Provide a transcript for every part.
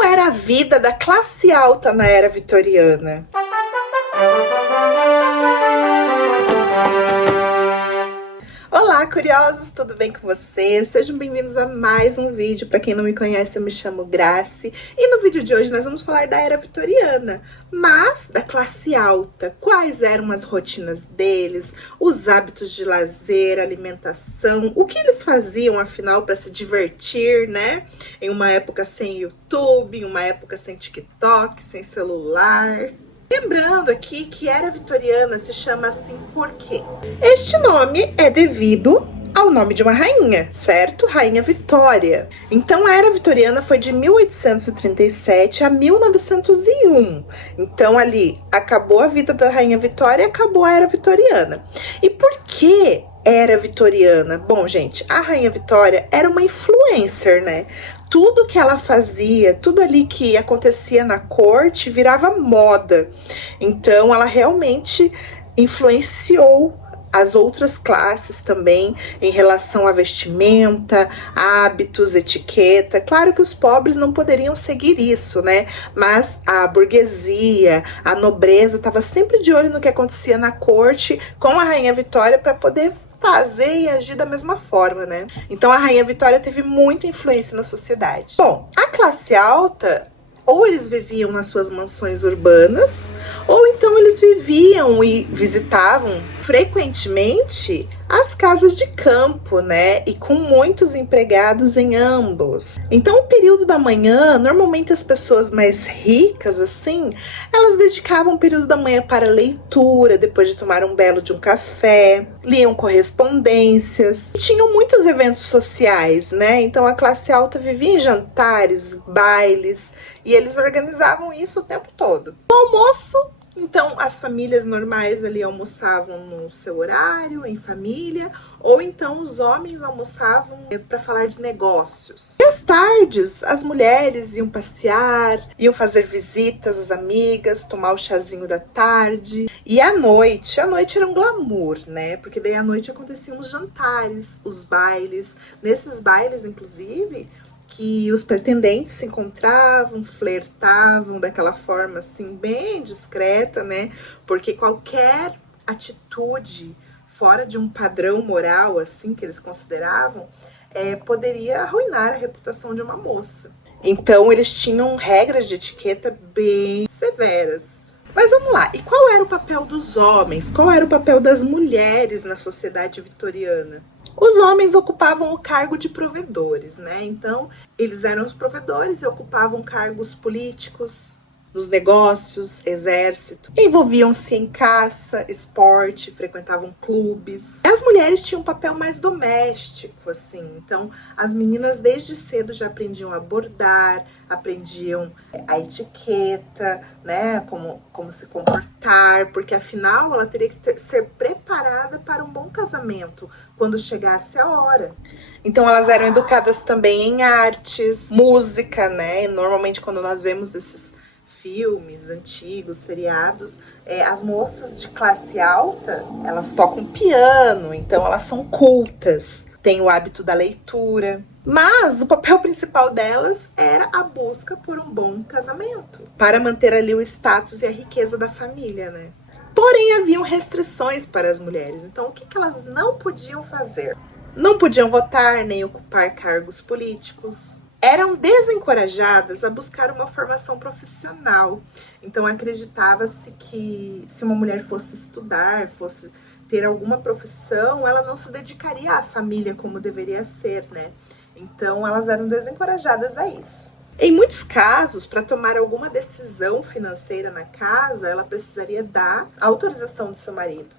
Como era a vida da classe alta na era vitoriana? Olá, curiosos, tudo bem com vocês? Sejam bem-vindos a mais um vídeo. Para quem não me conhece, eu me chamo Grace e no vídeo de hoje nós vamos falar da era vitoriana, mas da classe alta. Quais eram as rotinas deles, os hábitos de lazer, alimentação, o que eles faziam, afinal, para se divertir, né? Em uma época sem YouTube, em uma época sem TikTok, sem celular. Lembrando aqui que era vitoriana se chama assim por quê? Este nome é devido ao nome de uma rainha, certo? Rainha Vitória. Então a era vitoriana foi de 1837 a 1901. Então ali acabou a vida da Rainha Vitória e acabou a era vitoriana. E por que era vitoriana? Bom, gente, a Rainha Vitória era uma influencer, né? Tudo que ela fazia, tudo ali que acontecia na corte virava moda. Então ela realmente influenciou as outras classes também em relação à vestimenta, hábitos, etiqueta. Claro que os pobres não poderiam seguir isso, né? Mas a burguesia, a nobreza estava sempre de olho no que acontecia na corte com a Rainha Vitória para poder fazer e agir da mesma forma, né? Então a Rainha Vitória teve muita influência na sociedade. Bom, a classe alta, ou eles viviam nas suas mansões urbanas, ou então eles viviam e visitavam frequentemente as casas de campo, né? E com muitos empregados em ambos. Então, o período da manhã, normalmente as pessoas mais ricas, assim, elas dedicavam o período da manhã para leitura, depois de tomar um belo de um café, liam correspondências, e tinham muitos eventos sociais, né? Então, a classe alta vivia em jantares, bailes, e eles organizavam isso o tempo todo. No almoço, então, as famílias normais ali almoçavam no seu horário, em família, ou então os homens almoçavam para falar de negócios. E às tardes, as mulheres iam passear, iam fazer visitas às amigas, tomar o chazinho da tarde. E à noite era um glamour, né? Porque daí à noite aconteciam os jantares, os bailes. Nesses bailes, inclusive, que os pretendentes se encontravam, flertavam daquela forma assim, bem discreta, né? Porque qualquer atitude fora de um padrão moral, assim, que eles consideravam, poderia arruinar a reputação de uma moça. Então, eles tinham regras de etiqueta bem severas. Mas vamos lá, e qual era o papel dos homens? Qual era o papel das mulheres na sociedade vitoriana? Os homens ocupavam o cargo de provedores, né? Então, eles eram os provedores e ocupavam cargos políticos, nos negócios, exército. Envolviam-se em caça, esporte, frequentavam clubes. As mulheres tinham um papel mais doméstico, assim. Então, as meninas desde cedo já aprendiam a bordar, aprendiam a etiqueta, né? Como se comportar, porque afinal ela teria que ser preparada para um bom casamento quando chegasse a hora. Então elas eram educadas também em artes, música, né? E normalmente quando nós vemos esses filmes antigos, seriados, as moças de classe alta, elas tocam piano, então elas são cultas, têm o hábito da leitura. Mas o papel principal delas era a busca por um bom casamento, para manter ali o status e a riqueza da família, né? Porém, haviam restrições para as mulheres. Então, o que elas não podiam fazer? Não podiam votar, nem ocupar cargos políticos. Eram desencorajadas a buscar uma formação profissional. Então, acreditava-se que se uma mulher fosse estudar, fosse ter alguma profissão, ela não se dedicaria à família como deveria ser, né? Então, elas eram desencorajadas a isso. Em muitos casos, para tomar alguma decisão financeira na casa, ela precisaria dar autorização do seu marido.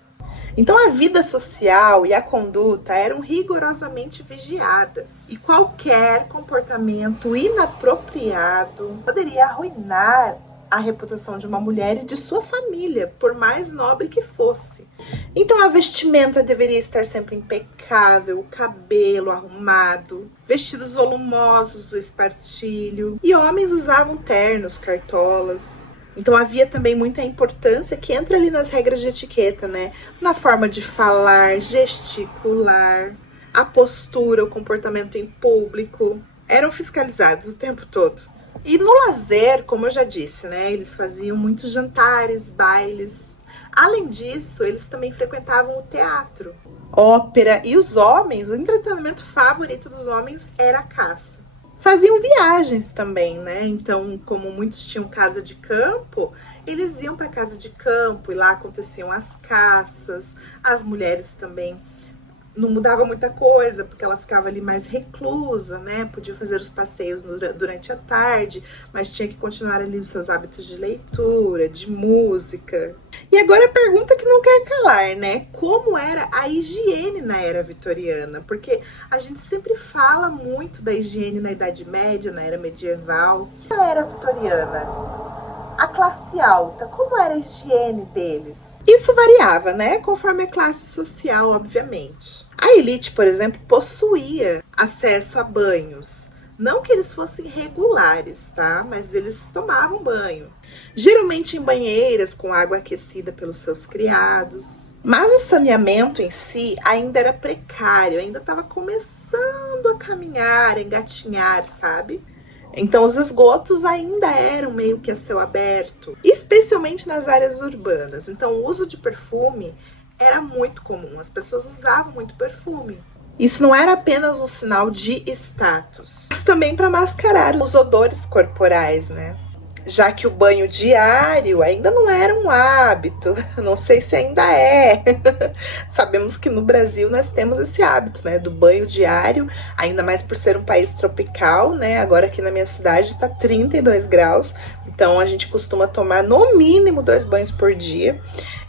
Então a vida social e a conduta eram rigorosamente vigiadas e qualquer comportamento inapropriado poderia arruinar a reputação de uma mulher e de sua família, por mais nobre que fosse. Então a vestimenta deveria estar sempre impecável, o cabelo arrumado, vestidos volumosos, o espartilho, e homens usavam ternos, cartolas. Então havia também muita importância que entra ali nas regras de etiqueta, né? Na forma de falar, gesticular, a postura, o comportamento em público. Eram fiscalizados o tempo todo. E no lazer, como eu já disse, né, eles faziam muitos jantares, bailes. Além disso, eles também frequentavam o teatro, ópera, e os homens, o entretenimento favorito dos homens era a caça. Faziam viagens também, né? Então, como muitos tinham casa de campo, eles iam para casa de campo e lá aconteciam as caças. As mulheres também não mudava muita coisa, porque ela ficava ali mais reclusa, né? Podia fazer os passeios durante a tarde, mas tinha que continuar ali os seus hábitos de leitura, de música. E agora a pergunta que não quer calar, né? Como era a higiene na era vitoriana? Porque a gente sempre fala muito da higiene na Idade Média, na era medieval. Na era vitoriana, a classe alta, como era a higiene deles? Isso variava, né? Conforme a classe social, obviamente. A elite, por exemplo, possuía acesso a banhos. Não que eles fossem regulares, tá? Mas eles tomavam banho. Geralmente em banheiras com água aquecida pelos seus criados. Mas o saneamento em si ainda era precário, ainda estava começando a caminhar, a engatinhar, sabe? Então os esgotos ainda eram meio que a céu aberto, especialmente nas áreas urbanas. Então o uso de perfume era muito comum, as pessoas usavam muito perfume. Isso não era apenas um sinal de status, mas também para mascarar os odores corporais, né? Já que o banho diário ainda não era um hábito, não sei se ainda é. Sabemos que no Brasil nós temos esse hábito, né, do banho diário, ainda mais por ser um país tropical, né? Agora aqui na minha cidade tá 32 graus, então a gente costuma tomar no mínimo 2 banhos por dia.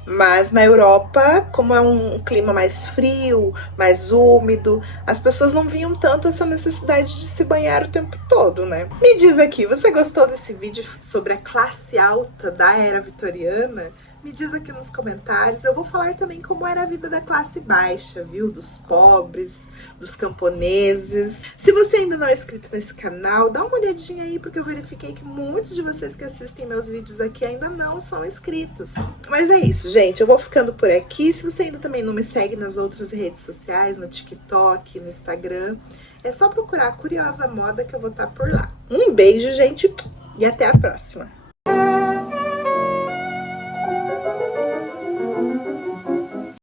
Mas na Europa, como é um clima mais frio, mais úmido, as pessoas não viam tanto essa necessidade de se banhar o tempo todo, né? Me diz aqui, você gostou desse vídeo sobre a classe alta da era vitoriana? Me diz aqui nos comentários. Eu vou falar também como era a vida da classe baixa, viu? Dos pobres, dos camponeses. Se você ainda não é inscrito nesse canal, dá uma olhadinha aí, porque eu verifiquei que muitos de vocês que assistem meus vídeos aqui ainda não são inscritos. Mas é isso, gente. Eu vou ficando por aqui. Se você ainda também não me segue nas outras redes sociais, no TikTok, no Instagram, é só procurar Curiosa Moda que eu vou estar por lá. Um beijo, gente, e até a próxima!